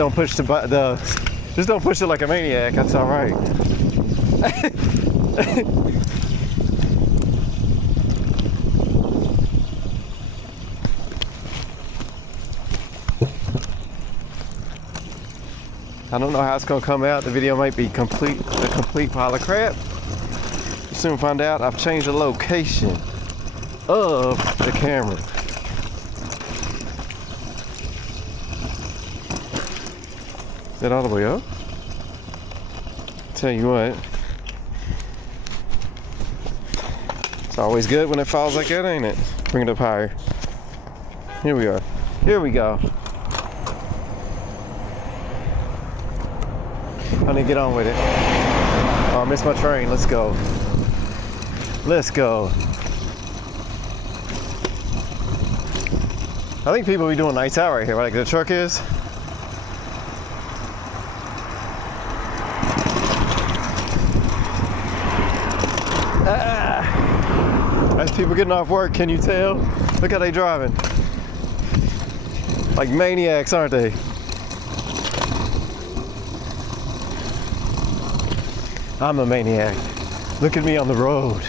don't push just don't push it like a maniac. That's all right. I don't know how it's gonna come out. The video might be a complete pile of crap. We'll soon find out. I've changed the location of the camera. Is that all the way up? Tell you what. It's always good when it falls like that, ain't it? Bring it up higher. Here we are. Here we go. I need to get on with it. Oh, I missed my train. Let's go. Let's go. I think people be doing nights out right here, like the truck is. As people getting off work, can you tell? Look how they driving. Like maniacs, aren't they? I'm a maniac. Look at me on the road.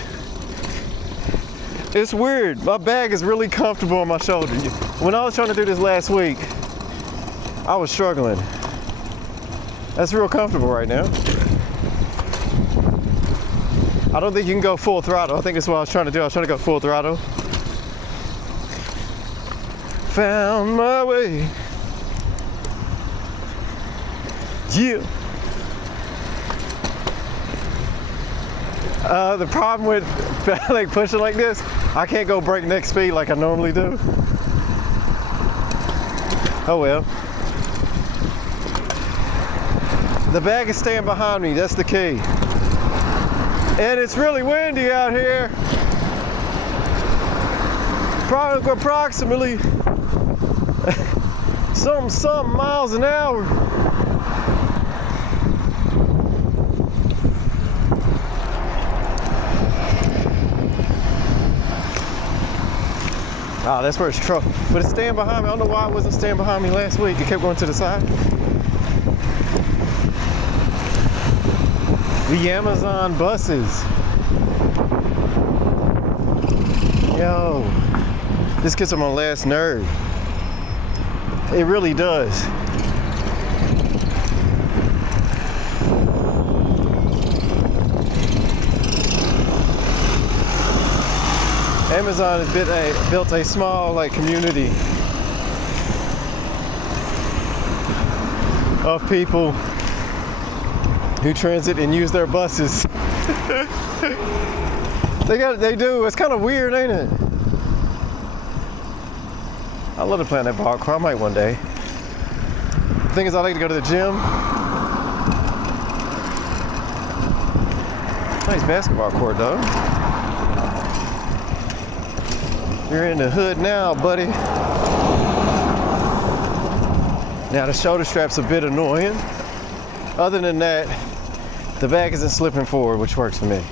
It's weird. My bag is really comfortable on my shoulder. When I was trying to do this last week, I was struggling. That's real comfortable right now. I don't think you can go full throttle. I think that's what I was trying to do. I was trying to go full throttle. Found my way. Yeah. The problem with like pushing like this, I can't go breakneck speed like I normally do. Oh well. The bag is staying behind me, that's the key. And it's really windy out here. Probably approximately something miles an hour. Ah, that's where it's trouble. But it's staying behind me. I don't know why it wasn't staying behind me last week. It kept going to the side. The Amazon buses. Yo, this gets on my last nerve. It really does. Amazon has built a small community of people who transit and use their buses. They do. It's kind of weird, ain't it? I love to play on that ball court. I might one day. The thing is, I like to go to the gym. Nice basketball court, though. You're in the hood now, buddy. Now the shoulder strap's a bit annoying. Other than that, the bag isn't slipping forward, which works for me.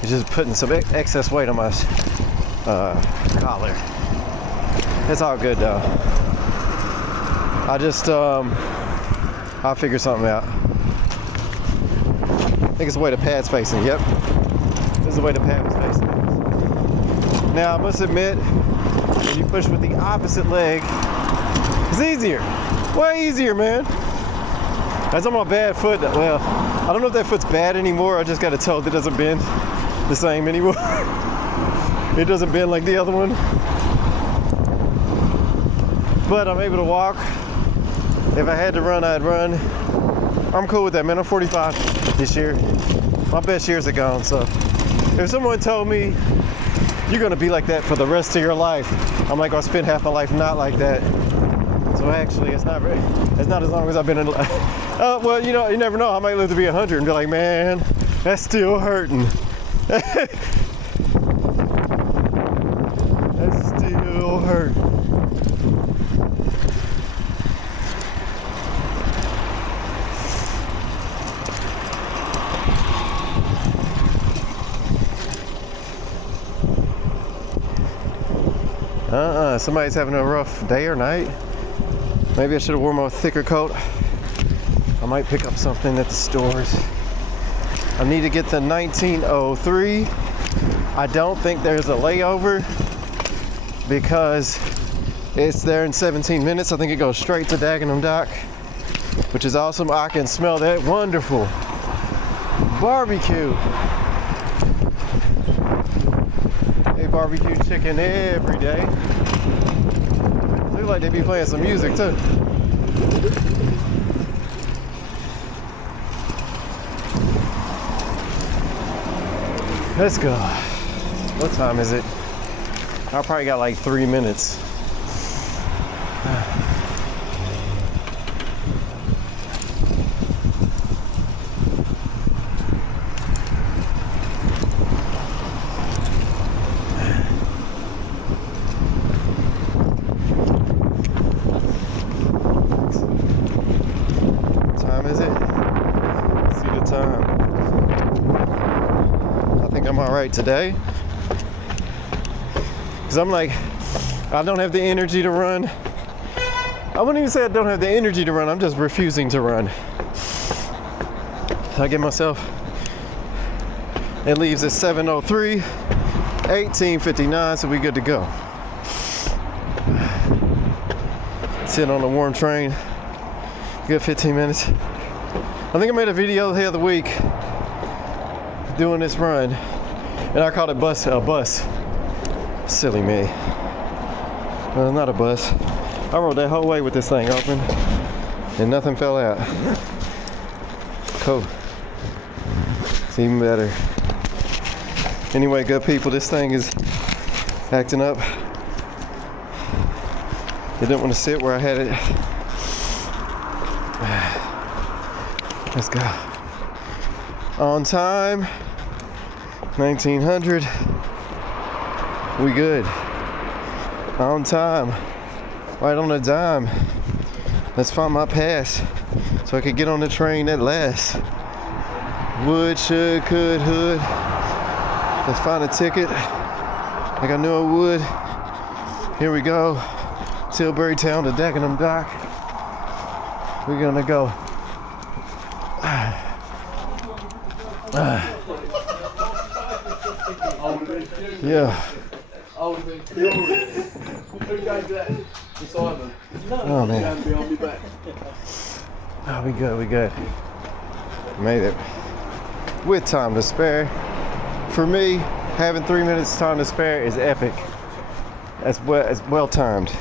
It's just putting some excess weight on my collar. It's all good though. I'll figure something out. I think it's the way the pad's facing. Yep. This is the way the pad was facing. Now, I must admit, when you push with the opposite leg, it's easier. Way easier, man. That's on my bad foot. Well, I don't know if that foot's bad anymore. I just got a toe that doesn't bend the same anymore. It doesn't bend like the other one. But I'm able to walk. If I had to run, I'd run. I'm cool with that, man. I'm 45 this year. My best years are gone, so. If someone told me, you're gonna be like that for the rest of your life, I'm like, I'll spend half my life not like that. So actually, it's not as long as I've been in life. Well, you know, you never know. I might live to be 100 and be like, man, that's still hurting. That's still hurting. Somebody's having a rough day or night. Maybe I should have worn my thicker coat. I might pick up something at the stores. I need to get the 1903. I don't think there's a layover because it's there in 17 minutes. I think it goes straight to Dagenham Dock, which is awesome. I can smell that wonderful barbecue. They barbecue chicken every day. Look like they be playing some music too. Let's go. What time is it? I probably got like 3 minutes. What time is it? Let's see the time. I think I'm all right today. Because I'm like, I don't have the energy to run. I wouldn't even say I don't have the energy to run. I'm just refusing to run. So I get myself, it leaves at 7:03, 18:59, so we good to go. Sit on a warm train, good 15 minutes. I think I made a video the other week doing this run, and I called it a bus. Silly me. Well, not a bus. I rode that whole way with this thing open, and nothing fell out. Cool. It's even better. Anyway, good people, this thing is acting up. It didn't want to sit where I had it. Let's go. On time. 1900. We good. On time. Right on the dime. Let's find my pass so I can get on the train at last. Would, should, could, hood. Let's find a ticket like I knew I would. Here we go. Tilbury Town to Dagenham Dock. We're gonna go. Yeah. Oh man. Oh, we good. Made it. With time to spare. For me, having 3 minutes time to spare is epic. It's well timed.